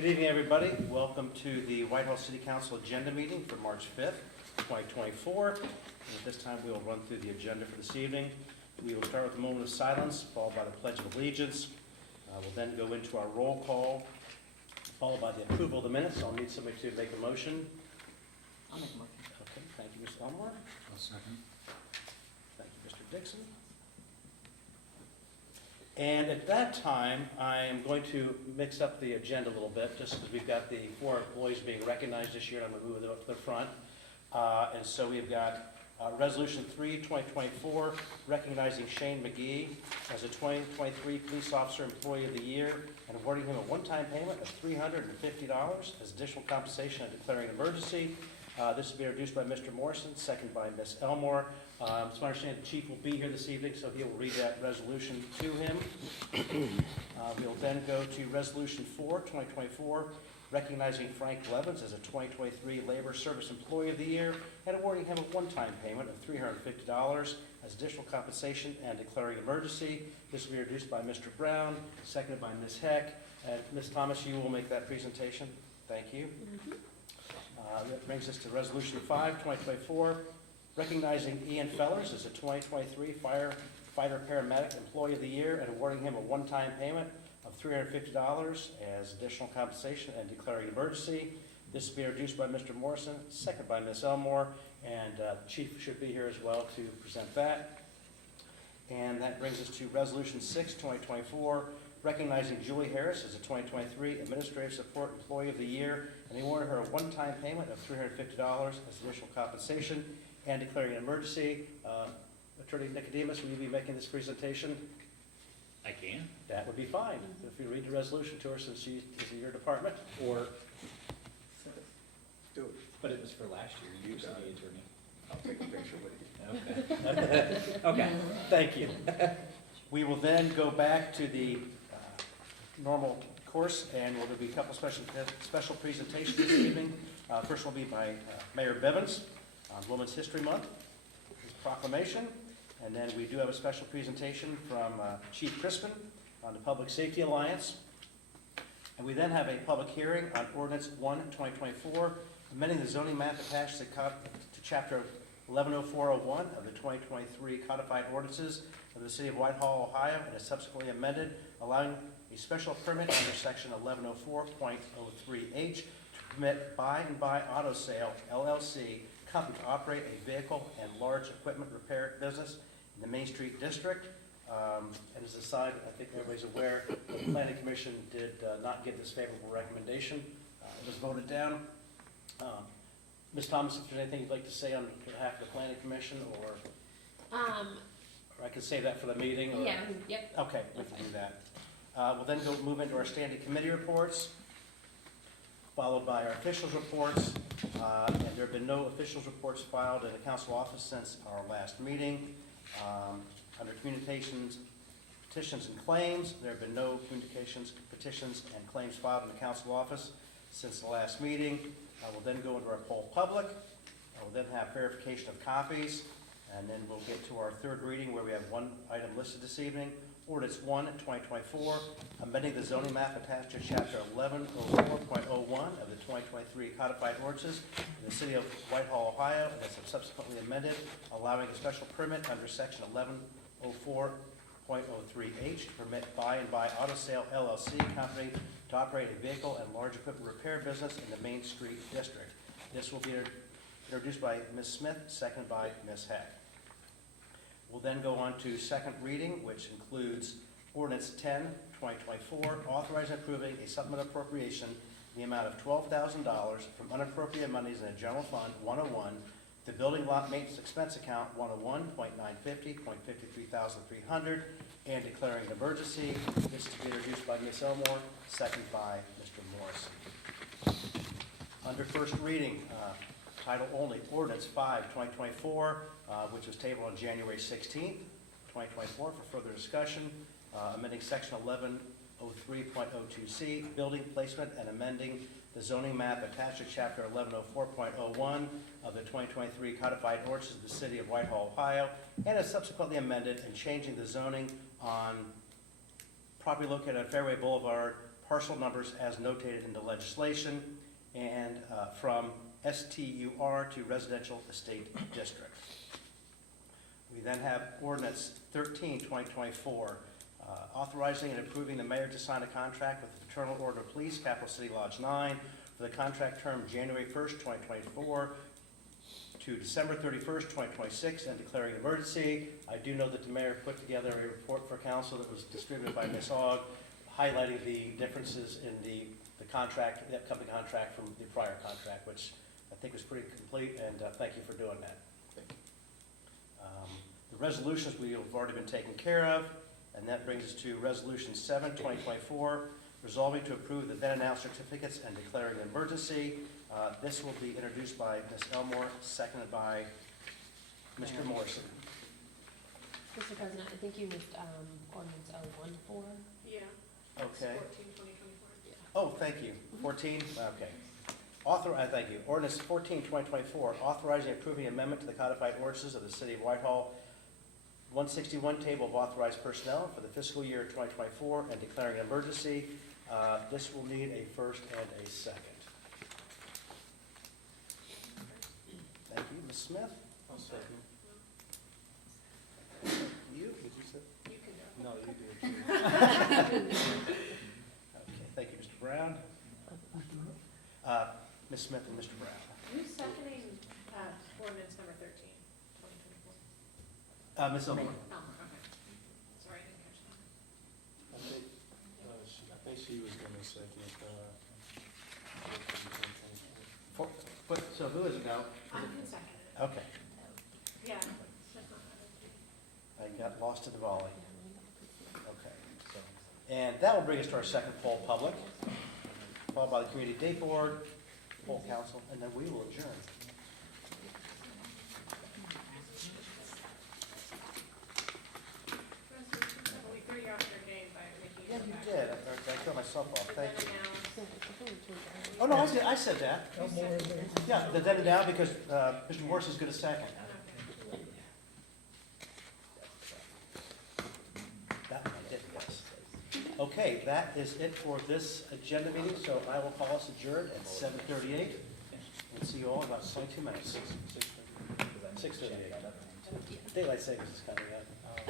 Good evening, everybody. Welcome to the Whitehall City Council agenda meeting for March 5th, 2024. And at this time, we will run through the agenda for this evening. We will start with a moment of silence, followed by the Pledge of Allegiance. We'll then go into our roll call, followed by the approval of the minutes. I'll need somebody to make a motion. I'll make a motion. Okay, thank you, Mr. Elmore. I'll second. Thank you, Mr. Dixon. And at that time, I am going to mix up the agenda a little bit, just because we've got the 4 employees being recognized this year, and I'm going to move it up to the front. And so we've got Resolution 3, 2024, recognizing Shane McGee as a 2023 Police Officer Employee of the Year and awarding him a one-time payment of $350 as additional compensation and declaring an emergency. This will be introduced by Mr. Morrison, seconded by Ms. Elmore. So I understand the chief will be here this evening, so he will read that resolution to him. We'll then go to Resolution 4, 2024, recognizing Frank Levins as a 2023 Labor Service Employee of the Year and awarding him a one-time payment of $350 as additional compensation and declaring an emergency. This will be introduced by Mr. Brown, seconded by Ms. Heck. And Ms. Thomas, you will make that presentation. Thank you. That brings us to Resolution 5, 2024, recognizing Ian Fellers as a 2023 Firefighter Paramedic Employee of the Year and awarding him a one-time payment of $350 as additional compensation and declaring an emergency. This will be introduced by Mr. Morrison, seconded by Ms. Elmore, and the Chief should be here as well to present that. And that brings us to Resolution 6, 2024, recognizing Julie Harris as a 2023 Administrative Support Employee of the Year and awarding her a one-time payment of $350 as additional compensation and declaring an emergency. Attorney Nicodemus, will you be making this presentation? I can. That would be fine. If you read the resolution to her since she is in your department. Or, Do it. but it was for last year, you used to be attorney. I'll take a picture with you. Okay. Okay. Thank you. We will then go back to the normal course, and there will be a couple special presentations this evening. First will be by Mayor Bivens on Women's History Month, his proclamation, and then we do have a special presentation from Chief Crispin on the Public Safety Alliance. And we then have a public hearing on Ordinance 1, 2024, amending the zoning map attached to Chapter 110401 of the 2023 Codified Ordinances of the City of Whitehall, Ohio, and is subsequently amended, allowing a special permit under Section 1104.03H to permit Buy and Buy Auto Sale, LLC, company to operate a vehicle and large equipment repair business in the Main Street District. And as a side, I think everybody's aware, the Planning Commission did not give this favorable recommendation. It was voted down. Ms. Thomas, if there's anything you'd like to say on behalf of the Planning Commission, or I can save that for the meeting? Or, yeah, yep. Okay, we can do that. We'll then move into our standing committee reports, followed by our officials reports. And there have been no officials reports filed in the council office since our last meeting. Under communications, petitions, and claims, there have been no communications, petitions, and claims filed in the council office since the last meeting. We'll then go into our poll public. We'll then have verification of copies, and then we'll get to our third reading where we have one item listed this evening. Ordinance 1, 2024, amending the zoning map attached to Chapter 1104.01 of the 2023 Codified Ordinances in the City of Whitehall, Ohio, and has subsequently amended, allowing a special permit under Section 1104.03H to permit Buy and Buy Auto Sale, LLC, company to operate a vehicle and large equipment repair business in the Main Street District. This will be introduced by Ms. Smith, seconded by Ms. Heck. We'll then go on to second reading, which includes Ordinance 10, 2024, authorizing and approving a supplemental appropriation in the amount of $12,000 from unappropriated monies in the General Fund 101, the Building Lot Maintenance Expense Account 101.950.53,300, and declaring an emergency. This is to be introduced by Ms. Elmore, seconded by Mr. Morrison. Under first reading, title only, Ordinance 5, 2024, which was tabled on January 16th, 2024 for further discussion, amending Section 1103.02C, building placement, and amending the zoning map attached to Chapter 1104.01 of the 2023 Codified Ordinances of the City of Whitehall, Ohio, and is subsequently amended and changing the zoning on property located on Fairway Boulevard, parcel numbers as notated in the legislation, and from STUR to Residential Estate District. We then have ordinance 13, 2024, authorizing and approving the mayor to sign a contract with the Fraternal Order of Police, Capital City Lodge 9, for the contract term January 1st, 2024 to December 31st, 2026, and declaring an emergency. I do know that the mayor put together a report for council that was distributed by Ms. Ogg, highlighting the differences in the contract, the upcoming contract from the prior contract, which I think was pretty complete, and thank you for doing that. The resolutions we have already been taken care of, and that brings us to Resolution 7, 2024, resolving to approve the then announced certificates and declaring an emergency. This will be introduced by Ms. Elmore, seconded by Mr. Morrison. Mr. President, I think you missed ordinance 014. Yeah. Okay. 14, 2024. Oh, thank you. 14, okay. Thank you. Ordinance 14, 2024, authorizing and approving amendment to the codified ordinances of the city of Whitehall, 161 table of authorized personnel for the fiscal year 2024 and declaring an emergency. This will need a first and a second. Thank you. Ms. Smith? I'll second. You? Did you say? You can go. No, you did. Okay, thank you, Mr. Brown. Ms. Smith and Mr. Brown. Who's seconding ordinance number 13, 2024? Ms. Elmore. Oh, okay. Sorry, I didn't catch that. I think she was gonna second, So who is it now? I can second it. Okay, Yeah. That's not bad. I got lost in the volley. Okay. And that will bring us to our second poll public, followed by the Community Day Board, full council, and then we will adjourn. We threw you off your game by making Yeah, it you back. did. I threw myself off. Thank you. Now, Oh, no, I said that. Yeah, the then and now, because Mr. Morris is going to second. okay. That one I did, yes. Okay, that is it for this agenda meeting, so I will call us adjourned at 7:38. We'll see you all in about 22 minutes. 6:38. Daylight savings is coming up.